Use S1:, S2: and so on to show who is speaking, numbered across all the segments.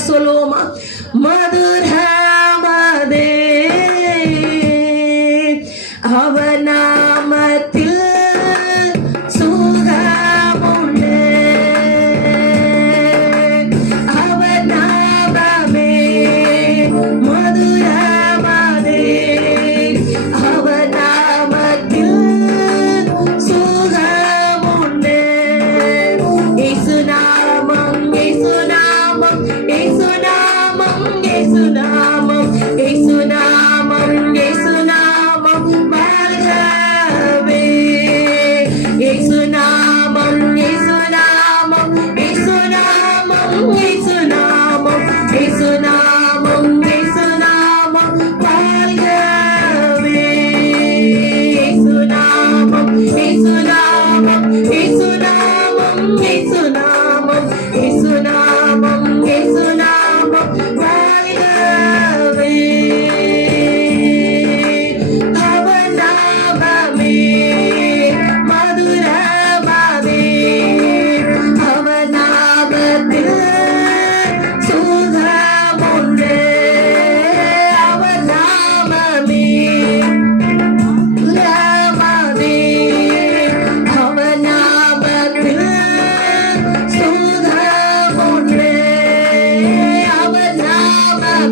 S1: Soloma. Mother had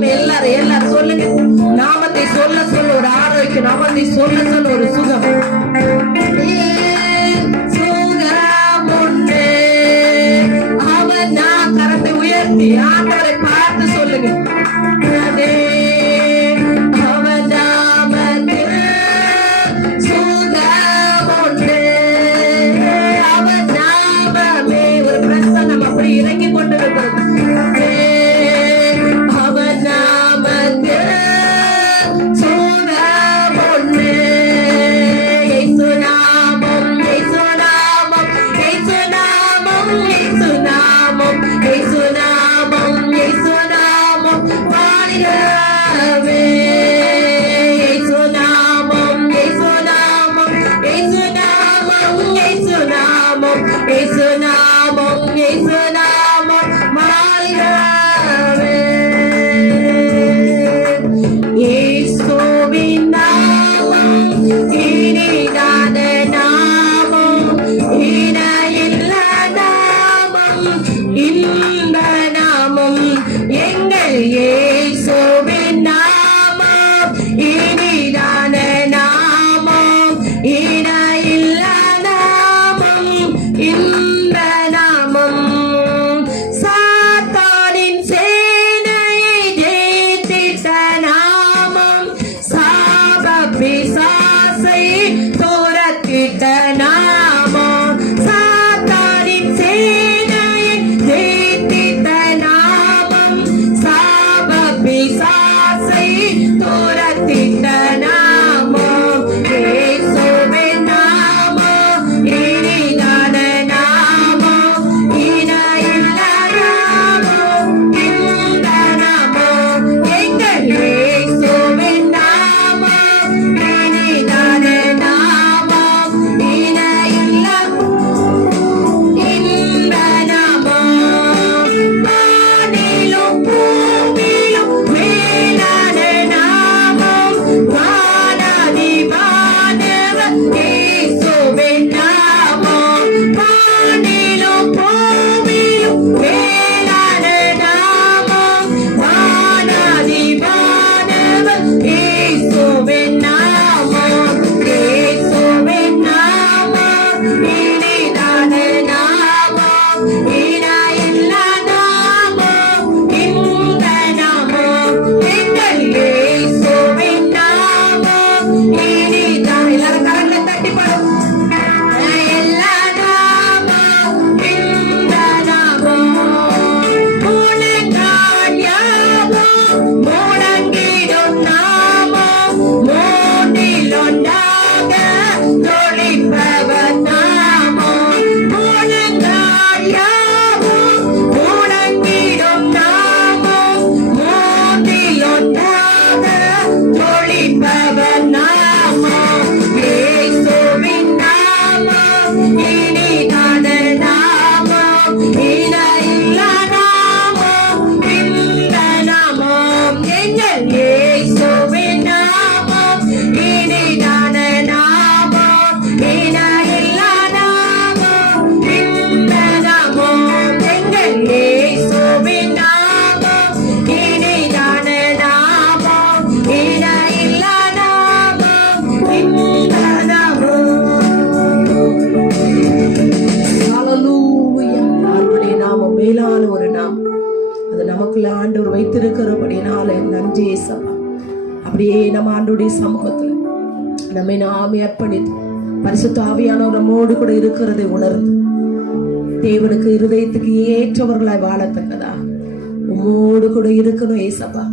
S1: நம்ம எல்லாரும் எல்லாரும் சொல்லுங்க. நாமத்தை சொல்ல சொல்ல ஒரு ஆரோக்கியம். நாமத்தை சொல்ல சொல்ல ஒரு சுகம். சுகம் உண்டு? அவன் நான் கரத்தை உயர்த்தி ஆண்டவர் Dan. அப்படியே நம்ம ஆண்டுடைய சமூகத்துல நம்மை நாமே அர்ப்பணித்து பரிசுத்த ஆவியானவர் நம்மோடு கூட இருக்கிறதை உணர்ந்து தேவனுக்கு இருதயத்துக்கு ஏற்றவர்களாய் வாழத்தக்கதா? உம்மோடு கூட இருக்கணும் ஏசப்பா.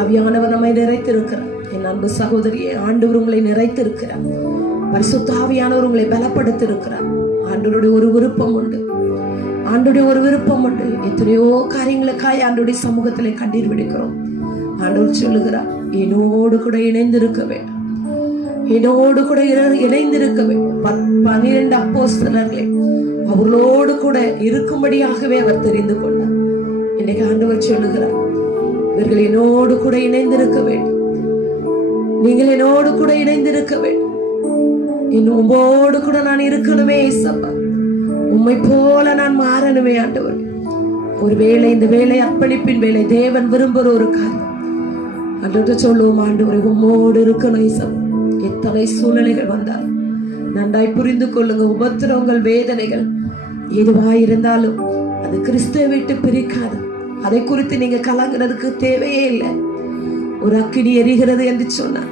S1: ஆவியானவர் நம்மை நிறைத்திருக்கிறார். என் அன்பு சகோதரியை ஆண்டவர் உங்களை நிறைத்திருக்கிறார். பரிசுத்தாவியானவர் உங்களை பலப்படுத்திருக்கிறார் ஆண்டோருடைய ஒரு விருப்பம் உண்டு. ஆண்டுடைய ஒரு விருப்பம் உண்டு. எத்தனையோ காரியங்களுக்காய் ஆண்டுடைய சமூகத்திலே கண்ணீர் விடுக்கிறோம். ஆண்டவர் சொல்லுகிறார் என்னோடு கூட இணைந்திருக்க வேண்டும். என்னோடு கூட இர- இணைந்திருக்க வேண்டும். பத்- பன்னிரண்டு அப்போஸ்தலர்களே அவர்களோடு கூட இருக்கும்படியாகவே அவர் தெரிந்து கொண்டார். இன்னைக்கு ஆண்டவர் சொல்லுகிறார் இவர்கள் என்னோடு கூட இணைந்திருக்க வேண்டும். நீங்கள் என்னோடு கூட இணைந்திருக்க வேண்டும். இன்னும் உம்மோடு கூட நான் இருக்கணுமே ஏசப்பா உண்மை போல நான் மாறணுமே ஆண்டவர். ஒருவேளை இந்த வேலை அர்ப்பணிப்பின் வேலை தேவன் விரும்புகிற ஒரு காரியம். அன்று சொல்லுவோம் ஆண்டவரை உம்மோடு இருக்கணும் இசம் எத்தனை சூழ்நிலைகள் வந்தால் நன்றாய் புரிந்து கொள்ளுங்க உபத்திரவங்கள் வேதனைகள். எதுவாய் இருந்தாலும் அது கிறிஸ்துவை விட்டு பிரிக்காது. அதை குறித்து நீங்க கலங்குறதுக்கு தேவையே இல்லை. ஒரு அக்கினி எரிகிறது என்று சொன்னார்.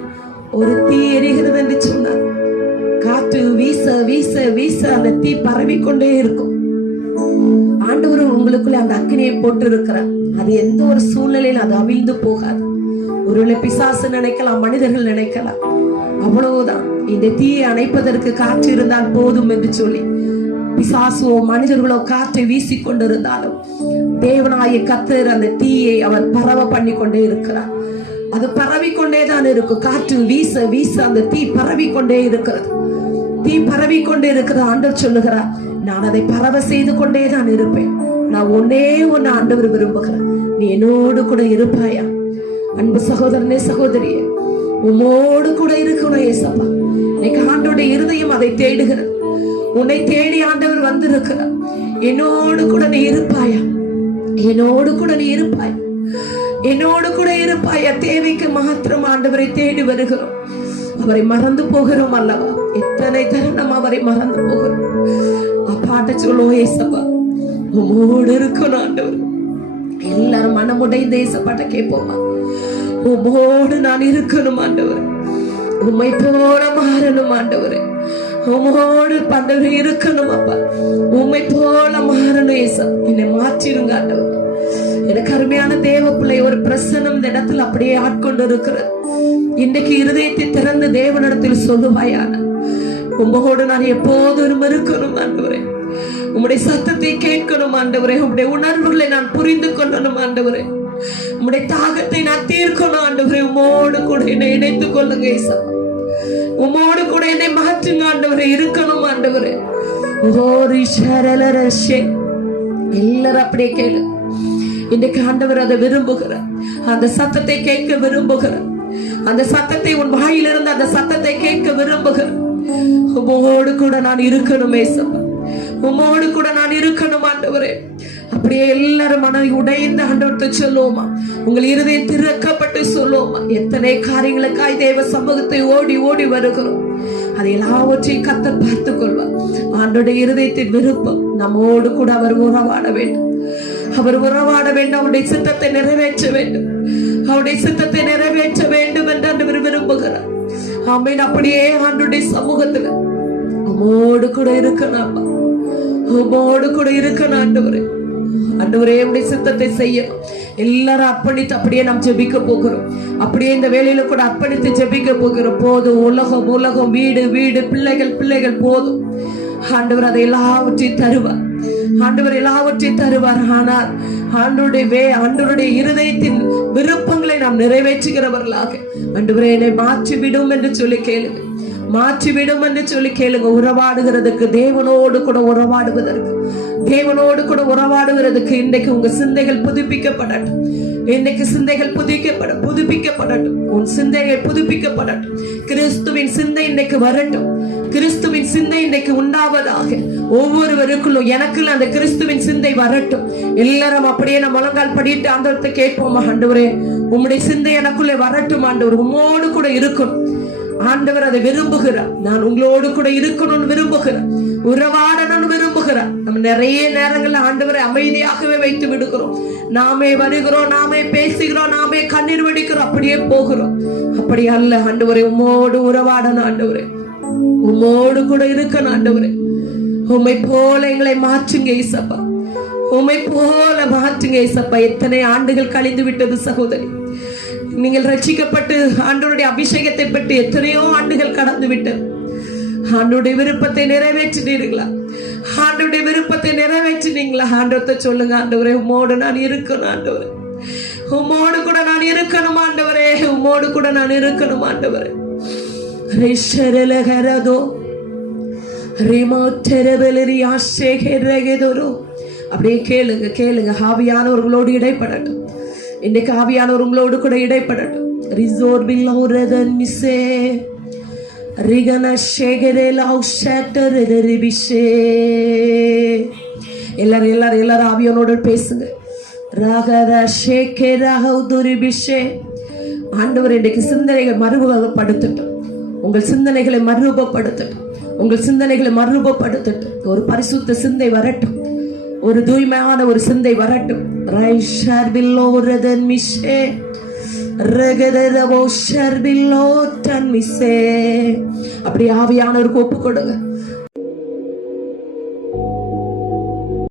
S1: ஒரு தீ எரிகிறது என்று சொன்னார். காற்று வீச வீச வீச அந்த தீ பரவிக்கொண்டே இருக்கும். உங்களுக்குள்ள அந்த அக்கினியை போட்டு அது எந்த ஒரு சூழ்நிலையில் அது அவிழ்ந்து போகாது. ஒருவேளை பிசாசு நினைக்கலாம் மனிதர்கள் நினைக்கலாம். அவ்வளவுதான். இந்த தீயை அணைப்பதற்கு காற்று இருந்தால் போதும் என்று சொல்லி பிசாசுவோ மனிதர்களோ காற்றை வீசி கொண்டிருந்தாலும் தேவனாய கத்தர் அந்த தீயை அவர் பரவ பண்ணி கொண்டே இருக்கிறார். அது பரவி கொண்டே தான் இருக்கும். காற்று வீச வீச அந்த தீ பரவி கொண்டே இருக்கிறது. தீ பரவி கொண்டே இருக்கிறது. ஆண்டவர் சொல்லுகிறார் நான் அதை பரவ செய்து கொண்டே தான் இருப்பேன். நான் ஒன்னே ஒன்னு ஆண்டவர் விரும்புகிறேன். நீ என்னோடு கூட இருப்பாயா? அன்பு சகோதரனே சகோதரியே உமோடு கூட இருக்கணும் ஏசப்பா. இன்னைக்கு ஆண்டோடைய இருதயம் அதை தேடுகிற உன்னை தேடி ஆண்டவர் வந்திருக்கிறார். என்னோடு கூட நீ இருப்பாயா? என்னோடு கூட நீ இருப்பாய்? என்னோடு கூட இருப்பாயா? தேவைக்கு மாத்திரம் ஆண்டவரை தேடி வருகிறோம். அவரை மறந்து போகிறோம் அல்லவா? எத்தனை தருணம் அவரை மறந்து போகிறோம். பாட்ட சொல்லுவோம் ஏசப்பா உமோடு இருக்கணும் ஆண்டவர். எல்லாரும் மனமுடைந்த ஏசப்பாட்ட கேட்போமா? உமோடு நான் இருக்கணும் ஆண்டவர். உம்மை போல மாறணும் ஆண்டவரே. உமோடு பண்டவர் இருக்கணும் அப்பா. உண்மை போல மாறணும் ஏசா. என்னை மாற்றிருங்க ஆண்டவர். எனக்கு அருமையான தேவ பிள்ளை ஒரு பிரசனம் இந்த இடத்துல அப்படியே ஆட்கொண்டு இருக்கிறது இன்றைக்கு இருதயத்தை திறந்து தேவனிடத்தில் சொல்லுவாயான உம்மோடு நான் எப்போதும் இருக்கணும் ஆண்டவரே. உம்முடைய சத்தத்தை கேட்கணும் ஆண்டவரே. உம்முடைய உணர்வுகளை நான் புரிந்து கொள்ளணும் ஆண்டவரே. உம்முடைய தாகத்தை நான் தீர்க்கணும் ஆண்டவரே. உமோடு கூட என்னை இணைத்துக் கொள்ளுங்க ஏசா உமோடு கூட என்னை மாற்றுங்க ஆண்டவரே. இருக்கணும் ஆண்டவரே. ஓரி சரளரஷே எல்லாரும் அப்படியே கேளு. இன்னைக்கு ஆண்டவர் அதை விரும்புகிறார். அந்த சத்தத்தை கேட்க விரும்புகிறார். அந்த சத்தத்தை உன் வாயிலிருந்து அந்த சத்தத்தை கேட்க விரும்புகிறார். உமோடு கூட நான் இருக்கணும் ஏசப்பா உம்மோடு கூட நான் இருக்கணும் ஆண்டவரே. அப்படியே எல்லாரும் மன உடைந்த ஆண்டவர்கிட்ட சொல்லுவோமா. உங்கள் இருதயம் திறக்கப்பட்டு சொல்லுவோமா. எத்தனை காரியங்களுக்காய் தேவ சமூகத்தை ஓடி ஓடி வருகிறோம். அதை எல்லாவற்றையும் கத்த பார்த்துக் கொள்வார். ஆண்டோடைய இருதயத்தின் விருப்பம் நம்மோடு கூட அவர் உறவாட வேண்டும். அவர் உறவாட வேண்டும் அவருடைய சித்தத்தை நிறைவேற்ற வேண்டும். அவருடைய சித்தத்தை நிறைவேற்ற வேண்டும் என்று ஆண்டவர் விரும்புகிறார். ஆமீன். அப்படியே ஆண்டுடைய சமூகத்துல நம்மோடு கூட இருக்கணும் உமோடு கூட இருக்கணும் ஆண்டவரே. ஆண்டவரே உடைய சித்தத்தை செய்யணும் எல்லாரும் அர்ப்பணித்து அப்படியே நாம் ஜெபிக்க போகிறோம். அப்படியே இந்த வேலையில கூட அர்ப்பணித்து ஜெபிக்க போகிறோம். போதும் உலகம் உலகம் வீடு வீடு பிள்ளைகள் பிள்ளைகள் போதும். ஆண்டவர் அதை எல்லாவற்றையும் தருவார். ஆண்டவர் எல்லாவற்றையும் தருவார். ஆனால் ஆண்டவருடைய வே ஆண்டவருடைய இருதயத்தின் விருப்பங்களை நாம் நிறைவேற்றுகிறவர்களாக. ஆண்டவரே என்னை மாற்றி விடும் என்று சொல்லி கேளுங்க மாற்றி விடும் என்று சொல்லி கேளுங்க. உறவாடுகிறதுக்கு தேவனோடு கூட உறவாடுவதற்கு. தேவனோடு கூட உறவாடுகிறதுக்கு இன்றைக்கு உங்க சிந்தைகள் புதுப்பிக்கப்படட்டும். இன்னைக்கு சிந்தைகள் புதுப்பிக்கப்பட புதுப்பிக்கப்படட்டும். உன் சிந்தைகள் புதுப்பிக்கப்படட்டும். கிறிஸ்துவின் சிந்தை இன்னைக்கு வரட்டும். கிறிஸ்துவின் சிந்தை இன்னைக்கு உண்டாவதாக. ஒவ்வொருவருக்குள்ளும் எனக்குள்ள அந்த கிறிஸ்துவின் சிந்தை வரட்டும். எல்லாரும் அப்படியே நம்ம முழங்கால் படிட்டு ஆண்டவரத்தை கேட்போமா ஆண்டவரே உம்முடைய சிந்தை எனக்குள்ளே வரட்டும் ஆண்டவர் உம்மோடு கூட இருக்கும் ஆண்டவர் அதை விரும்புகிறார். நான் உங்களோடு கூட இருக்கணும்னு விரும்புகிறேன். உறவாடணும்னு விரும்புகிறார் நம்ம நிறைய நேரங்கள்ல ஆண்டவரை அமைதியாகவே வைத்து விடுகிறோம். நாமே வருகிறோம் நாமே பேசுகிறோம் நாமே கண்ணீர் வடிக்கிறோம். அப்படியே போகிறோம். அப்படி அல்ல ஆண்டவரை உம்மோடு உறவாடணும் ஆண்டவரே. உம்மோடு கூட இருக்கணும் ஆண்டவரே. உம்மை போல எங்களை மாற்றுங்க ஈசப்பா. உம்மை போல மாற்றுங்க ஏசப்பா எத்தனை ஆண்டுகள் கழிந்து விட்டது சகோதரி. நீங்கள் ரட்சிக்கப்பட்டு ஆண்டோருடைய அபிஷேகத்தை பற்றி எத்தனையோ ஆண்டுகள் கடந்து விட்டு ஆண்டோடைய விருப்பத்தை நிறைவேற்றினீர்களா? ஆண்டோடைய விருப்பத்தை நிறைவேற்றினீங்களா? ஆண்டவத்தை சொல்லுங்க ஆண்டவரே உமோடு நான் இருக்கணும் ஆண்டவரே. உமோடு கூட நான் இருக்கணும் ஆண்டவரே. உமோடு கூட நான் இருக்கணும் ஆண்டவரே. ரிஷரலகரதோ ரிமோட்டெரபெலரி ஆஷேகெரகெதொரு அப்படியே கேளுங்க கேளுங்க. ஹாவியானவர்களோடு இடைப்படட்டும். இன்னைக்கு ஆவியானவர்களோடு கூட இடைப்படட்டும். ரிசோர் பில்லோரதன் மிஸ்ஸே. ரிகன ஷேகரேல் ஔஷட்டர் ரிபிஷே எல்லாரும் எல்லாரும் எல்லாரும் ஆவியானோடு பேசுங்க. ராகர ஷேகே ராகவுதுரிபிஷே ஆண்டவர் இன்றைக்கு சிந்தனைகள் மறுபடுத்தட்டும் உங்கள் சிந்தனைகளை மறுரூபப்படுத்தட்டும் உங்கள் சிந்தனைகளை மறுரூபப்படுத்தட்டும் ஒரு பரிசுத்த சிந்தை வரட்டும். ஒரு தூய்மையான ஒரு சிந்தை வரட்டும். ரைஷர் பில்லோரதன் மிஷே ரகதரவோ ஷர்பில்லோ டன் மிஸ்ஸே அப்படி ஆவியானவருக்கு ஒப்பு கொடுங்க